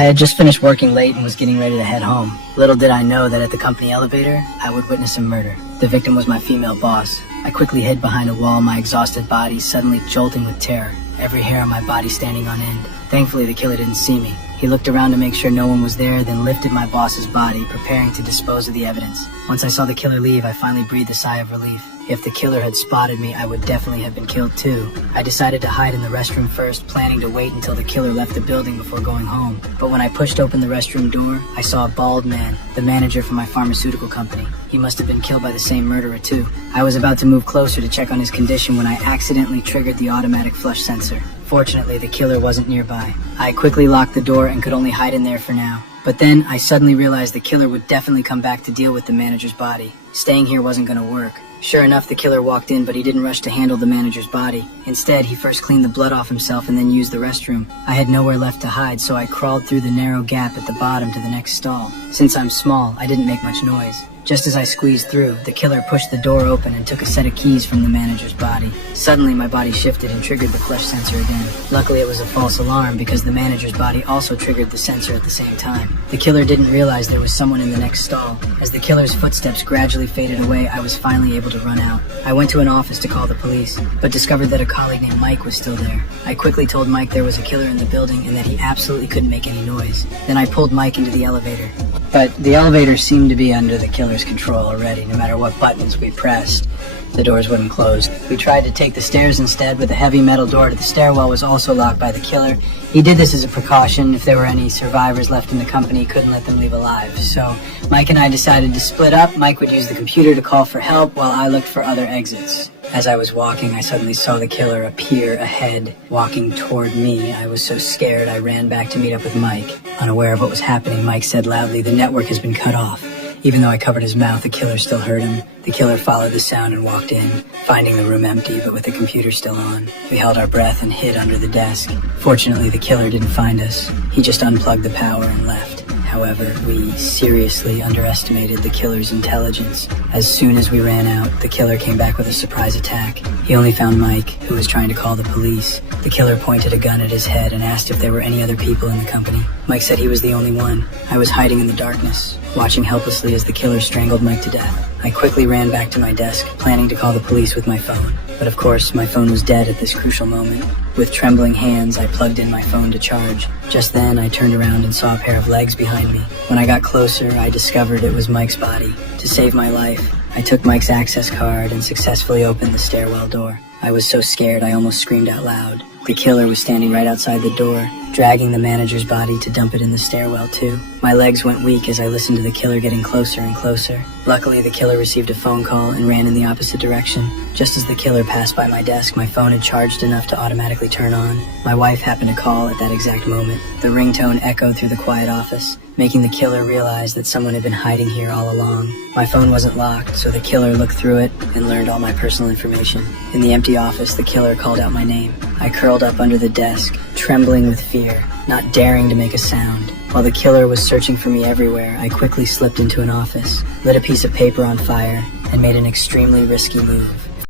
I had just finished working late and was getting ready to head home. Little did I know that at the company elevator, I would witness a murder. The victim was my female boss. I quickly hid behind a wall, my exhausted body suddenly jolting with terror, every hair on my body standing on end. Thankfully, the killer didn't see me. He looked around to make sure no one was there, then lifted my boss's body, preparing to dispose of the evidence. Once I saw the killer leave, I finally breathed a sigh of relief. If the killer had spotted me, I would definitely have been killed too. I decided to hide in the restroom first, planning to wait until the killer left the building before going home. But when I pushed open the restroom door, I saw a bald man, the manager for my pharmaceutical company. He must have been killed by the same murderer too. I was about to move closer to check on his condition when I accidentally triggered the automatic flush sensor. Fortunately, the killer wasn't nearby. I quickly locked the door and could only hide in there for now. But then I suddenly realized the killer would definitely come back to deal with the manager's body. Staying here wasn't gonna work. Sure enough, the killer walked in, but he didn't rush to handle the manager's body. Instead, he first cleaned the blood off himself and then used the restroom. I had nowhere left to hide, so I crawled through the narrow gap at the bottom to the next stall. Since I'm small, I didn't make much noise. Just as I squeezed through, the killer pushed the door open and took a set of keys from the manager's body. Suddenly, my body shifted and triggered the flush sensor again. Luckily, it was a false alarm because the manager's body also triggered the sensor at the same time. The killer didn't realize there was someone in the next stall. As the killer's footsteps gradually faded away, I was finally able to run out. I went to an office to call the police, but discovered that a colleague named Mike was still there. I quickly told Mike there was a killer in the building and that he absolutely couldn't make any noise. Then I pulled Mike into the elevator. But the elevator seemed to be under the killer's control already. No matter what buttons we pressed, the doors wouldn't close. We tried to take the stairs instead, but the heavy metal door to the stairwell was also locked by the killer. He did this as a precaution. If there were any survivors left in the company, he couldn't let them leave alive. So Mike and I decided to split up. Mike would use the computer to call for help while I looked for other exits. As I was walking, I suddenly saw the killer appear ahead, walking toward me. I was so scared, I ran back to meet up with Mike. Unaware of what was happening, Mike said loudly, "The network has been cut off." Even though I covered his mouth, the killer still heard him. The killer followed the sound and walked in, finding the room empty, but with the computer still on. We held our breath and hid under the desk. Fortunately, the killer didn't find us. He just unplugged the power and left. However, we seriously underestimated the killer's intelligence. As soon as we ran out, the killer came back with a surprise attack. He only found Mike, who was trying to call the police. The killer pointed a gun at his head and asked if there were any other people in the company. Mike said he was the only one. I was hiding in the darkness, watching helplessly as the killer strangled Mike to death. I quickly ran back to my desk, planning to call the police with my phone. But of course, my phone was dead at this crucial moment. With trembling hands, I plugged in my phone to charge. Just then, I turned around and saw a pair of legs behind me. When I got closer, I discovered it was Mike's body. To save my life, I took Mike's access card and successfully opened the stairwell door. I was so scared I almost screamed out loud. The killer was standing right outside the door, dragging the manager's body to dump it in the stairwell too. My legs went weak as I listened to the killer getting closer and closer. Luckily, the killer received a phone call and ran in the opposite direction. Just as the killer passed by my desk, my phone had charged enough to automatically turn on. My wife happened to call at that exact moment. The ringtone echoed through the quiet office, making the killer realize that someone had been hiding here all along. My phone wasn't locked, so the killer looked through it and learned all my personal information. In the empty office, the killer called out my name. I curled up under the desk, trembling with fear, not daring to make a sound. While the killer was searching for me everywhere, I quickly slipped into an office, lit a piece of paper on fire, and made an extremely risky move.